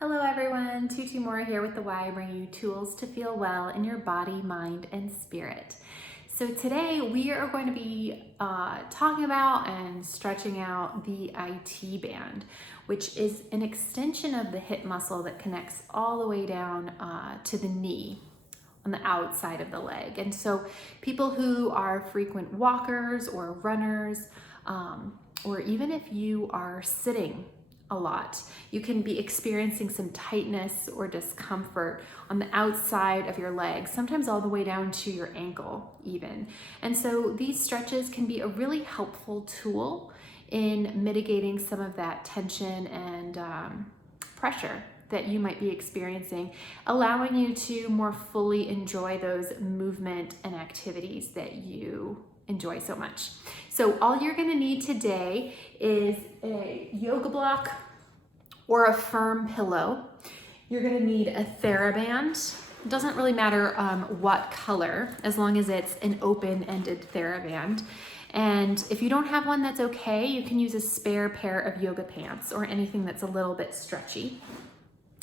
Hello everyone, Tutu Mora here with the Y, bringing you tools to feel well in your body, mind, and spirit. So today we are going to be talking about and stretching out the IT band, which is an extension of the hip muscle that connects all the way down to the knee on the outside of the leg. And so people who are frequent walkers or runners, or even if you are sitting a lot, you can be experiencing some tightness or discomfort on the outside of your leg, sometimes all the way down to your ankle even. And so these stretches can be a really helpful tool in mitigating some of that tension and pressure that you might be experiencing, allowing you to more fully enjoy those movement and activities that you enjoy so much. So all you're going to need today is a yoga block or a firm pillow. You're going to need a Theraband. It doesn't really matter what color, as long as it's an open-ended Theraband. And if you don't have one, that's okay. You can use a spare pair of yoga pants or anything that's a little bit stretchy.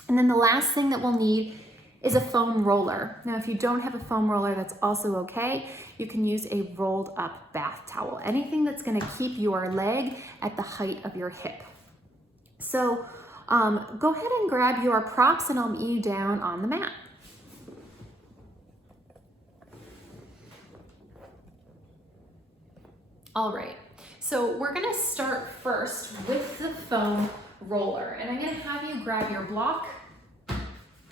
And then the last thing that we'll need is a foam roller. Now, if you don't have a foam roller, that's also okay. You can use a rolled up bath towel, anything that's gonna keep your leg at the height of your hip. So go ahead and grab your props and I'll meet you down on the mat. All right, so we're gonna start first with the foam roller. And I'm gonna have you grab your block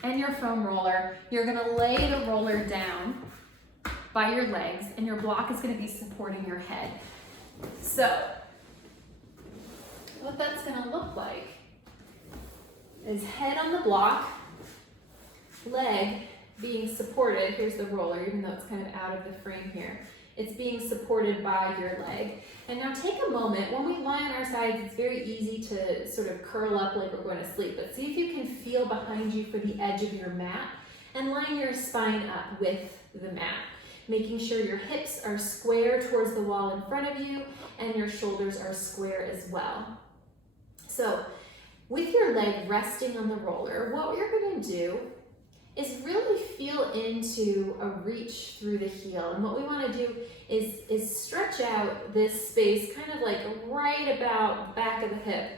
and your foam roller. You're gonna lay the roller down by your legs and your block is gonna be supporting your head. So what that's gonna look like is head on the block, leg being supported. Here's the roller, even though it's kind of out of the frame here. It's being supported by your leg. And now take a moment. When we lie on our sides, it's very easy to sort of curl up like we're going to sleep, but see if you can feel behind you for the edge of your mat and line your spine up with the mat, making sure your hips are square towards the wall in front of you and your shoulders are square as well. So with your leg resting on the roller, what you're going to do is really feel into a reach through the heel. And what we want to do is stretch out this space kind of like right about the back of the hip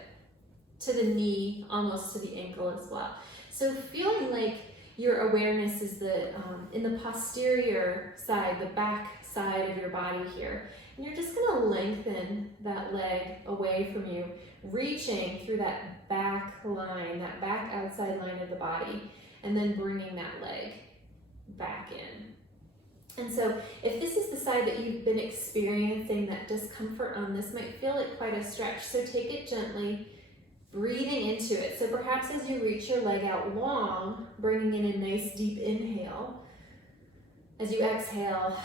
to the knee, almost to the ankle as well. So feeling like your awareness is in the posterior side, the back side of your body here. And you're just going to lengthen that leg away from you, reaching through that back line, that back outside line of the body, and then bringing that leg back in. And so if this is the side that you've been experiencing that discomfort on, this might feel like quite a stretch. So take it gently, breathing into it. So perhaps as you reach your leg out long, bringing in a nice deep inhale. As you exhale,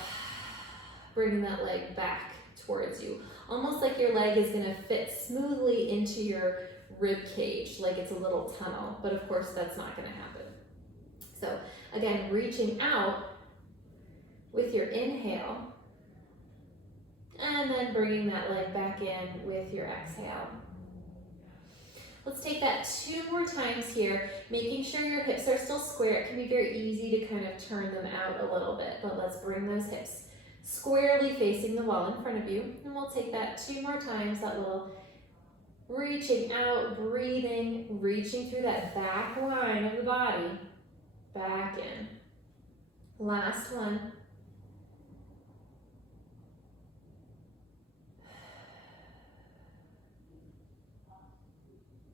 bringing that leg back towards you. Almost like your leg is gonna fit smoothly into your rib cage, like it's a little tunnel, but of course that's not gonna happen. So again, reaching out with your inhale and then bringing that leg back in with your exhale. Let's take that 2 more times here, making sure your hips are still square. It can be very easy to kind of turn them out a little bit, but let's bring those hips squarely facing the wall in front of you. And we'll take that 2 more times, that little reaching out, breathing, reaching through that back line of the body. Back in. Last one.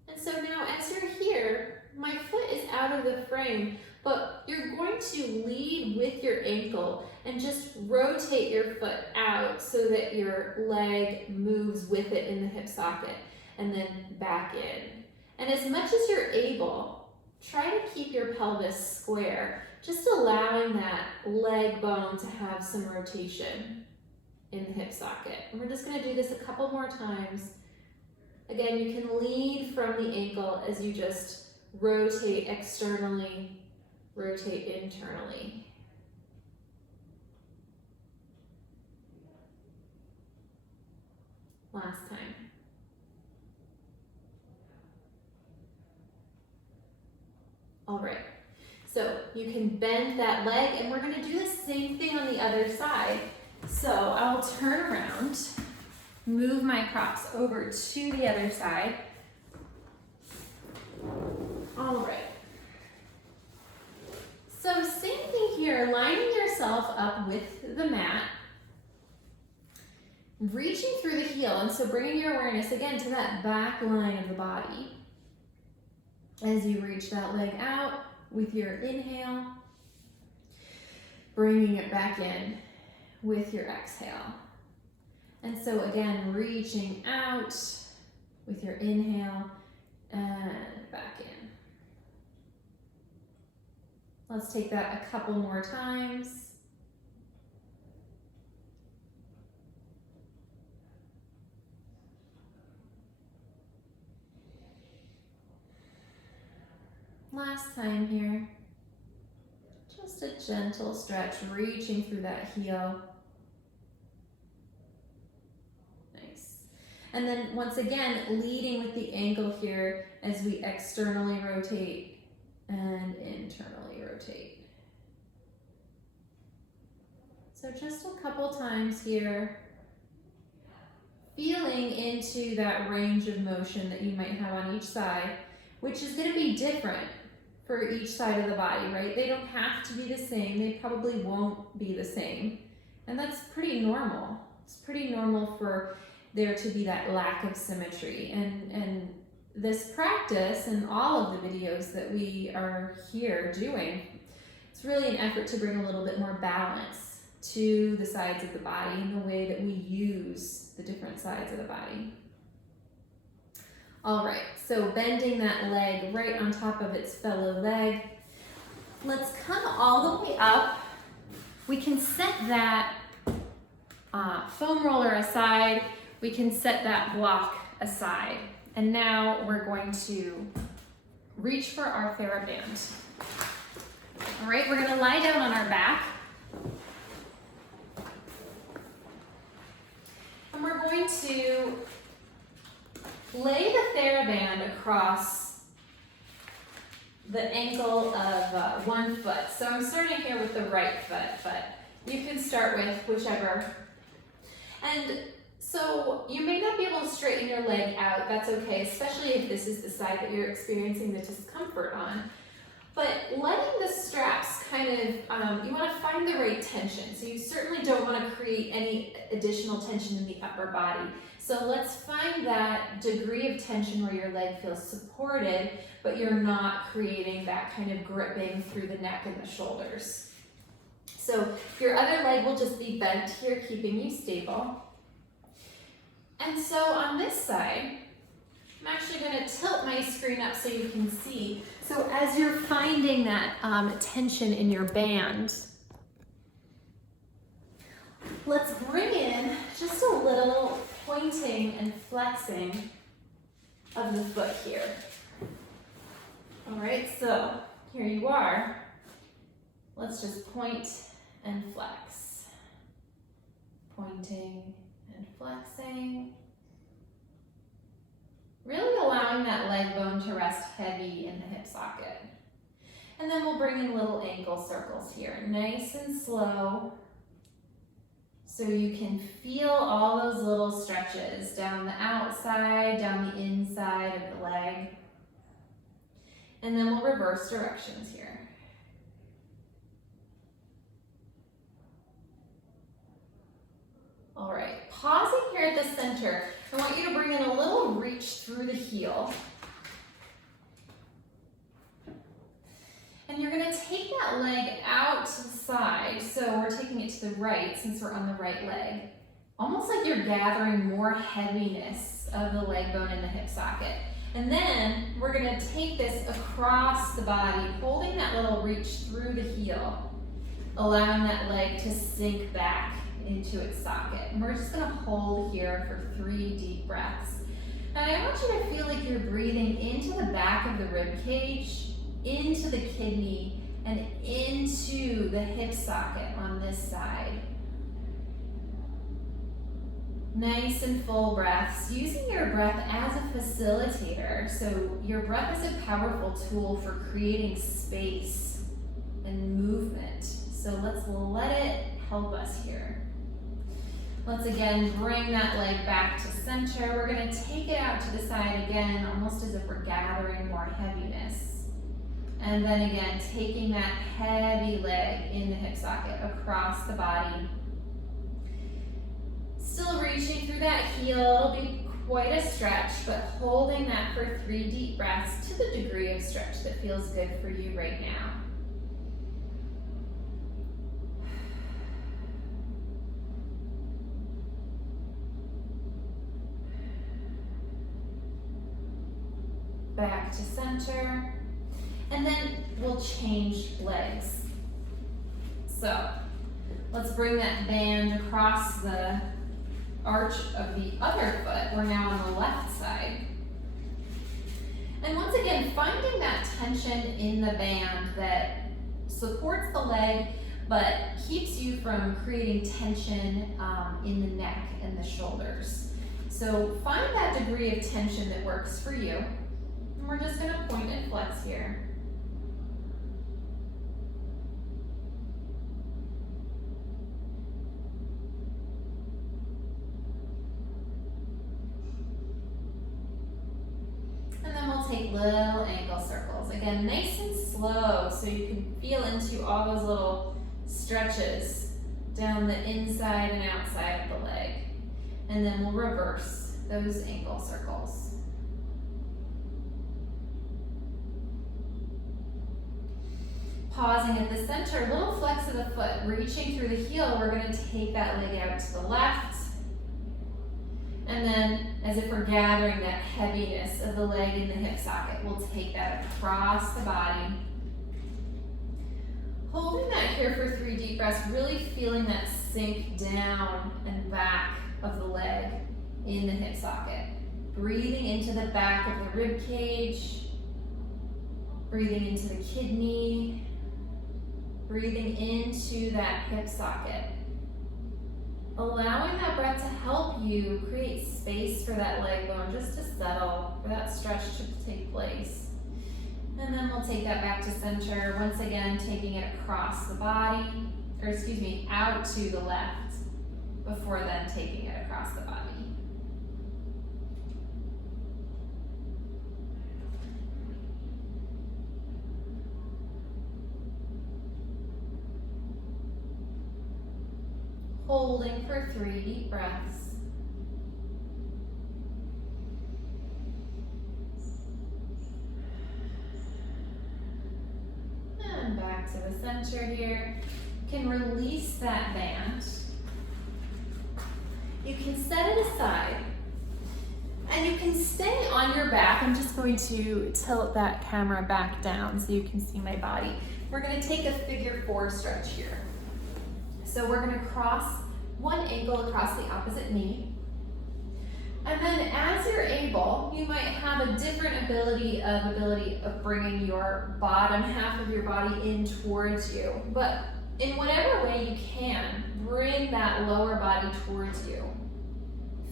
And so now as you're here, my foot is out of the frame, but you're going to lead with your ankle and just rotate your foot out so that your leg moves with it in the hip socket and then back in. And as much as you're able, try to keep your pelvis square, just allowing that leg bone to have some rotation in the hip socket. And we're just going to do this a couple more times. Again, you can lead from the ankle as you just rotate externally, rotate internally. Last time. All right, so you can bend that leg, and we're gonna do the same thing on the other side. So I'll turn around, move my props over to the other side. All right. So same thing here, lining yourself up with the mat, reaching through the heel, and so bringing your awareness again to that back line of the body. As you reach that leg out with your inhale, bringing it back in with your exhale. And so again, reaching out with your inhale and back in. Let's take that a couple more times. Last time here. Just a gentle stretch, reaching through that heel. Nice. And then once again, leading with the ankle here as we externally rotate and internally rotate. So just a couple times here, feeling into that range of motion that you might have on each side, which is going to be different for each side of the body, right? They don't have to be the same. They probably won't be the same. And that's pretty normal. It's pretty normal for there to be that lack of symmetry. And this practice and all of the videos that we are here doing, it's really an effort to bring a little bit more balance to the sides of the body and the way that we use the different sides of the body. All right, so bending that leg right on top of its fellow leg. Let's come all the way up. We can set that foam roller aside. We can set that block aside. And now we're going to reach for our Theraband. All right, we're gonna lie down on our back. And we're going to lay the Theraband across the ankle of one foot. So I'm starting here with the right foot, but you can start with whichever. And so you may not be able to straighten your leg out, that's okay, especially if this is the side that you're experiencing the discomfort on. But letting the straps kind of, you want to find the right tension. So you certainly don't want to create any additional tension in the upper body. So let's find that degree of tension where your leg feels supported, but you're not creating that kind of gripping through the neck and the shoulders. So your other leg will just be bent here, keeping you stable. And so on this side, I'm actually going to tilt my screen up so you can see. So as you're finding that tension in your band, let's bring in just a little pointing and flexing of the foot here. All right, so here you are. Let's just point and flex. Pointing and flexing. Really allowing that leg bone to rest heavy in the hip socket. And then we'll bring in little ankle circles here, nice and slow. So you can feel all those little stretches down the outside, down the inside of the leg. And then we'll reverse directions here. All right, pausing here at the center, I want you to bring in a little reach through the heel. And you're gonna take that leg out to the side, so we're taking it to the right since we're on the right leg. Almost like you're gathering more heaviness of the leg bone in the hip socket. And then we're gonna take this across the body, holding that little reach through the heel, allowing that leg to sink back into its socket. And we're just gonna hold here for 3 deep breaths. And I want you to feel like you're breathing into the back of the rib cage, into the kidney, and into the hip socket on this side. Nice and full breaths, using your breath as a facilitator. So your breath is a powerful tool for creating space and movement. So let's let it help us here. Let's again bring that leg back to center. We're gonna take it out to the side again, almost as if we're gathering more heaviness. And then again, taking that heavy leg in the hip socket across the body. Still reaching through that heel, it'll be quite a stretch, but holding that for 3 deep breaths to the degree of stretch that feels good for you right now. Back to center, and then we'll change legs. So let's bring that band across the arch of the other foot. We're now on the left side. And once again, finding that tension in the band that supports the leg, but keeps you from creating tension in the neck and the shoulders. So find that degree of tension that works for you. And we're just gonna point and flex here. Take little ankle circles. Again, nice and slow so you can feel into all those little stretches down the inside and outside of the leg. And then we'll reverse those ankle circles. Pausing at the center, little flex of the foot, reaching through the heel, we're gonna take that leg out to the left. And then, as if we're gathering that heaviness of the leg in the hip socket, we'll take that across the body. Holding that here for 3 deep breaths, really feeling that sink down and back of the leg in the hip socket. Breathing into the back of the rib cage, breathing into the kidney, breathing into that hip socket. Allowing that breath to help you create space for that leg bone just to settle, for that stretch to take place. And then we'll take that back to center, once again taking it across the body, or excuse me, out to the left, before then taking it across the body. Holding for 3 deep breaths. And back to the center here. You can release that band. You can set it aside. And you can stay on your back. I'm just going to tilt that camera back down so you can see my body. We're going to take a figure 4 stretch here. So we're going to cross one ankle across the opposite knee. And then as you're able, you might have a different ability of bringing your bottom half of your body in towards you. But in whatever way you can, bring that lower body towards you.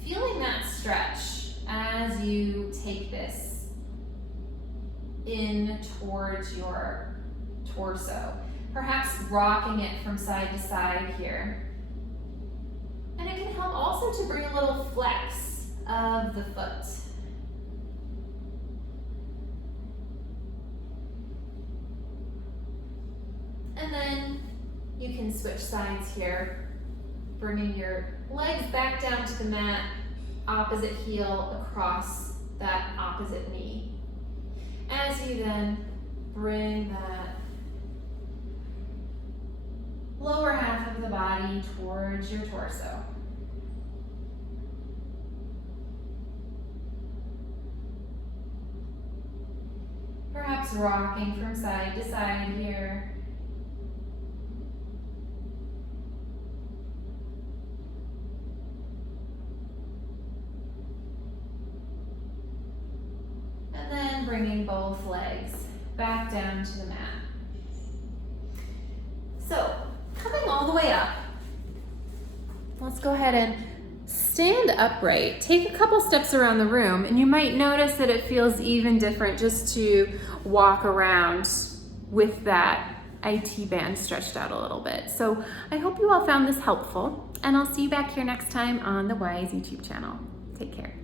Feeling that stretch as you take this in towards your torso. Perhaps rocking it from side to side here. And it can help also to bring a little flex of the foot. And then you can switch sides here, bringing your legs back down to the mat, opposite heel across that opposite knee. As you then bring that lower half of the body towards your torso. Perhaps rocking from side to side here. And then bringing both legs back down to the mat. So, coming all the way up, let's go ahead and stand upright, take a couple steps around the room, and you might notice that it feels even different just to walk around with that IT band stretched out a little bit. So I hope you all found this helpful, and I'll see you back here next time on the Y's YouTube channel. Take care.